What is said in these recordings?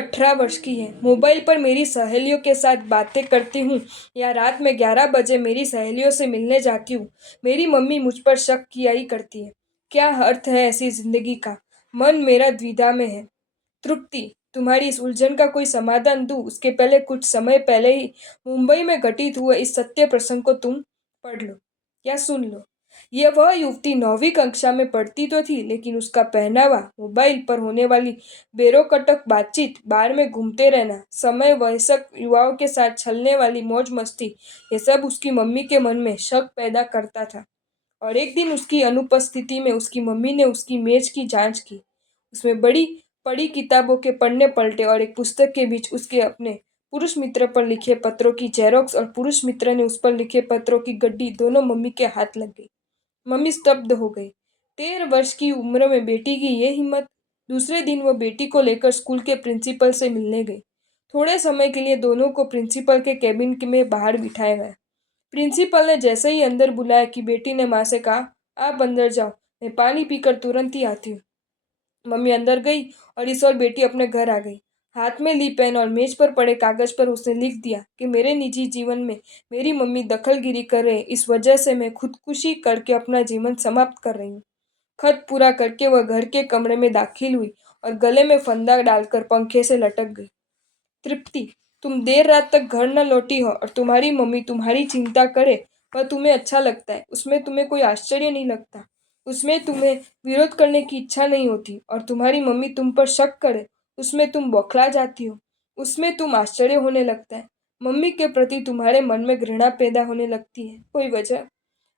18 वर्ष की है। मोबाइल पर मेरी सहेलियों के साथ बातें करती हूँ या रात में 11 बजे मेरी सहेलियों से मिलने जाती हूँ। मेरी मम्मी मुझ पर शक किया ही करती है। क्या अर्थ है ऐसी जिंदगी का? मन मेरा द्विधा में है। तृप्ति, तुम्हारी इस उलझन का कोई समाधान दूं उसके पहले कुछ समय पहले ही मुंबई में घटित हुए इस सत्य प्रसंग को तुम पढ़ लो या सुन लो। यह वह युवती 9वीं कक्षा में पढ़ती तो थी, लेकिन उसका पहनावा, मोबाइल पर होने वाली बेरोकटक बातचीत, बार में घूमते रहना, समय वयस्क युवाओं के साथ छलने वाली मौज मस्ती, ये सब उसकी मम्मी के मन में शक पैदा करता था। और एक दिन उसकी अनुपस्थिति में उसकी मम्मी ने उसकी मेज की जांच की। उसमें बड़ी पड़ी किताबों के पन्ने पलटे और एक पुस्तक के बीच उसके अपने पुरुष मित्र पर लिखे पत्रों की जेरोक्स और पुरुष मित्र ने उस पर लिखे पत्रों की गड्डी दोनों मम्मी के हाथ लग गई। मम्मी स्तब्ध हो गई। 13 वर्ष की उम्र में बेटी की ये हिम्मत। दूसरे दिन वो बेटी को लेकर स्कूल के प्रिंसिपल से मिलने गई। थोड़े समय के लिए दोनों को प्रिंसिपल के केबिन में बाहर बिठाया गया। प्रिंसिपल ने जैसे ही अंदर बुलाया कि बेटी ने माँ से कहा, आप अंदर जाओ, मैं पानी पीकर तुरंत ही आती हूँ। मम्मी अंदर गई और इस ओर बेटी अपने घर आ गई। हाथ में ली पेन और मेज पर पड़े कागज पर उसने लिख दिया कि मेरे निजी जीवन में मेरी मम्मी दखलगिरी कर रहे, इस वजह से मैं खुदकुशी करके अपना जीवन समाप्त कर रही हूँ। खत पूरा करके वह घर के कमरे में दाखिल हुई और गले में फंदा डालकर पंखे से लटक गई। तृप्ति, तुम देर रात तक घर न लौटी हो और तुम्हारी मम्मी तुम्हारी चिंता करे, वह तुम्हें अच्छा लगता है। उसमें तुम्हें कोई आश्चर्य नहीं लगता। उसमें तुम्हें विरोध करने की इच्छा नहीं होती और तुम्हारी मम्मी तुम पर शक करे, उसमें तुम बौखला जाती हो। उसमें तुम आश्चर्य होने लगता है। मम्मी के प्रति तुम्हारे मन में घृणा पैदा होने लगती है। कोई वजह?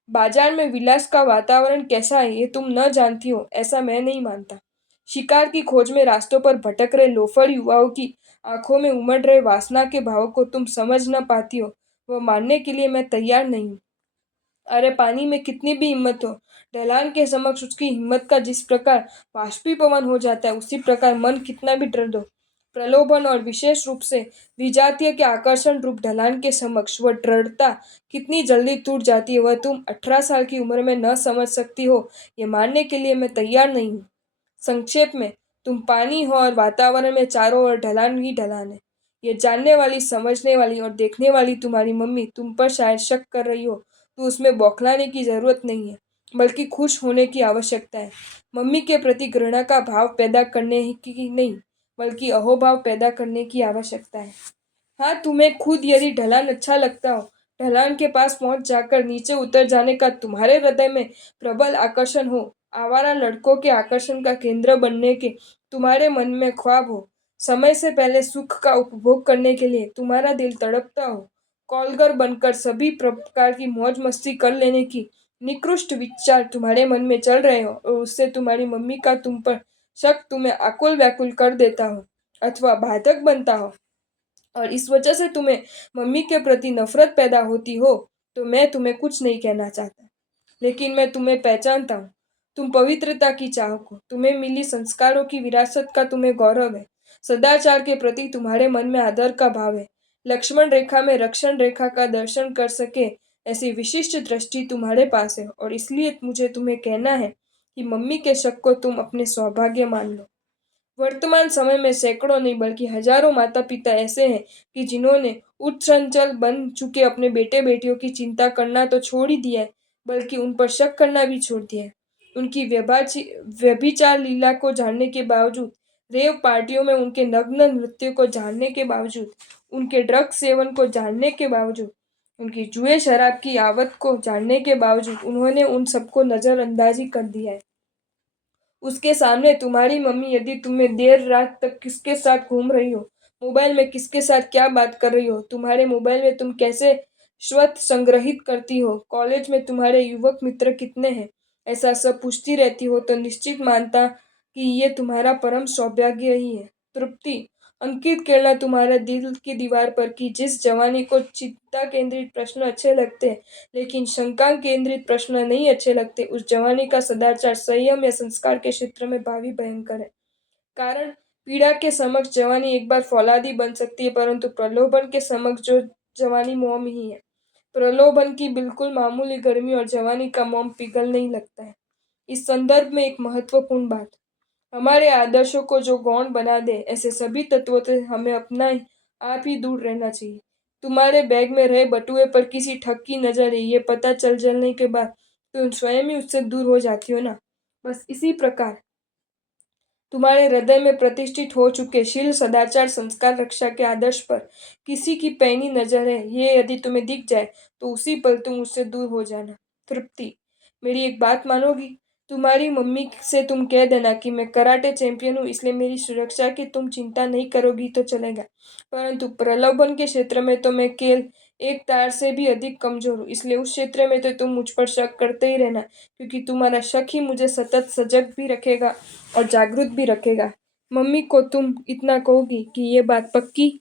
बाजार में विलास का वातावरण कैसा है ये तुम न जानती हो, ऐसा मैं नहीं मानता। शिकार की खोज में रास्तों पर भटक रहे लोफर युवाओं की आंखों में उमड़ रहे वासना के भाव को तुम समझ न पाती हो, वह मानने के लिए मैं तैयार नहीं हूँ। अरे पानी में कितनी भी हिम्मत हो, ढलान के समक्ष उसकी हिम्मत का जिस प्रकार बाष्पीभवन हो जाता है, उसी प्रकार मन कितना भी दृढ़ हो, प्रलोभन और विशेष रूप से विजातीय के आकर्षण रूप ढलान के समक्ष वह दृढ़ता कितनी जल्दी टूट जाती है, वह तुम 18 साल की उम्र में न समझ सकती हो, ये मानने के लिए मैं तैयार नहीं हूँ। संक्षेप में, तुम पानी हो और वातावरण में चारों ओर ढलान ही ढलान है। ये जानने वाली, समझने वाली और देखने वाली तुम्हारी मम्मी तुम पर शायद शक कर रही हो, तो उसमें बौखलाने की जरूरत नहीं है, बल्कि खुश होने की आवश्यकता है। मम्मी के प्रति घृणा का भाव पैदा करने की नहीं, बल्कि अहोभाव पैदा करने की आवश्यकता है। हाँ, तुम्हें खुद यदि ढलान अच्छा लगता हो, ढलान के पास पहुंच जाकर नीचे उतर जाने का तुम्हारे हृदय में प्रबल आकर्षण हो, आवारा लड़कों के आकर्षण का केंद्र बनने के तुम्हारे मन में ख्वाब हो, समय से पहले सुख का उपभोग करने के लिए तुम्हारा दिल तड़पता हो, कॉलगर बनकर सभी प्रकार की मौज मस्ती कर लेने की निकृष्ट विचार तुम्हारे मन में चल रहे हो और उससे तुम्हारी मम्मी का तुम पर शक तुम्हें आकुल व्याकुल कर देता हो अथवा बाधक बनता हो और इस वजह से तुम्हें मम्मी के प्रति नफरत पैदा होती हो, तो मैं तुम्हें कुछ नहीं कहना चाहता, लेकिन मैं तुम्हें पहचानता हूँ। तुम पवित्रता की चाहक हो, तुम्हें मिली संस्कारों की विरासत का तुम्हें गौरव है, सदाचार के प्रति तुम्हारे मन में आदर का भाव है, लक्ष्मण रेखा में रक्षण रेखा का दर्शन कर सके ऐसी विशिष्ट दृष्टि तुम्हारे पास है और इसलिए मुझे तुम्हें कहना है कि मम्मी के शक को तुम अपने सौभाग्य मान लो। वर्तमान समय में सैकड़ों नहीं बल्कि हजारों माता पिता ऐसे हैं कि जिन्होंने उच्चंचल बन चुके अपने बेटे बेटियों की चिंता करना तो छोड़ ही दिया है, बल्कि उन पर शक करना भी छोड़ दिया है। उनकी व्यभिचार लीला को जानने के बावजूद, रेव पार्टियों में उनके नग्न नृत्य को जानने के बावजूद, उनके ड्रग सेवन को जानने के बावजूद, उनकी जुए शराब की आवत को जानने के बावजूद उन्होंने उन सबको नजरअंदाजी कर दिया है। उसके सामने तुम्हारी मम्मी यदि तुम्हें देर रात तक किसके साथ घूम रही हो, मोबाइल में किसके साथ क्या बात कर रही हो, तुम्हारे मोबाइल में तुम कैसे स्वत संग्रहित करती हो, कॉलेज में तुम्हारे युवक मित्र कितने हैं, ऐसा सब पूछती रहती हो, तो निश्चित मानता कि ये तुम्हारा परम सौभाग्य ही है। तृप्ति, अंकित करना तुम्हारे दिल की दीवार पर कि जिस जवानी को चिंता केंद्रित प्रश्न अच्छे लगते हैं, लेकिन शंका केंद्रित प्रश्न नहीं अच्छे लगते, उस जवानी का सदाचार, संयम या संस्कार के क्षेत्र में भावी भयंकर है। कारण, पीड़ा के समक्ष जवानी एक बार फौलादी बन सकती है, परंतु प्रलोभन के समक्ष जो जवानी मोम ही है। प्रलोभन की बिल्कुल मामूली गर्मी और जवानी का मोम पिघल नहीं लगता है। इस संदर्भ में एक महत्वपूर्ण बात, हमारे आदर्शों को जो गौण बना दे, ऐसे सभी तत्वों से हमें अपना ही आप ही दूर रहना चाहिए। तुम्हारे बैग में रहे बटुए पर किसी ठग की नजर है, ये पता चल जलने के बाद तुम स्वयं ही उससे दूर हो जाती हो ना। बस इसी प्रकार तुम्हारे हृदय में प्रतिष्ठित हो चुके शील, सदाचार, संस्कार, रक्षा के आदर्श पर किसी की पैनी नजर है, ये यदि तुम्हें दिख जाए तो उसी पल तुम उससे दूर हो जाना। तृप्ति, मेरी एक बात मानोगी? तुम्हारी मम्मी से तुम कह देना कि मैं कराटे चैंपियन हूँ, इसलिए मेरी सुरक्षा की तुम चिंता नहीं करोगी तो चलेगा, परंतु प्रलोभन के क्षेत्र में तो मैं केवल एक तार से भी अधिक कमजोर हूँ, इसलिए उस क्षेत्र में तो तुम मुझ पर शक करते ही रहना, क्योंकि तुम्हारा शक ही मुझे सतत सजग भी रखेगा और जागरूक भी रखेगा। मम्मी को तुम इतना कहोगी कि ये बात पक्की?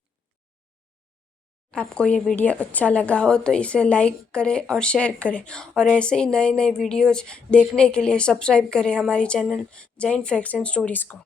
आपको ये वीडियो अच्छा लगा हो तो इसे लाइक करें और शेयर करें, और ऐसे ही नए नए वीडियोज़ देखने के लिए सब्सक्राइब करें हमारी channel Jain facts and stories को।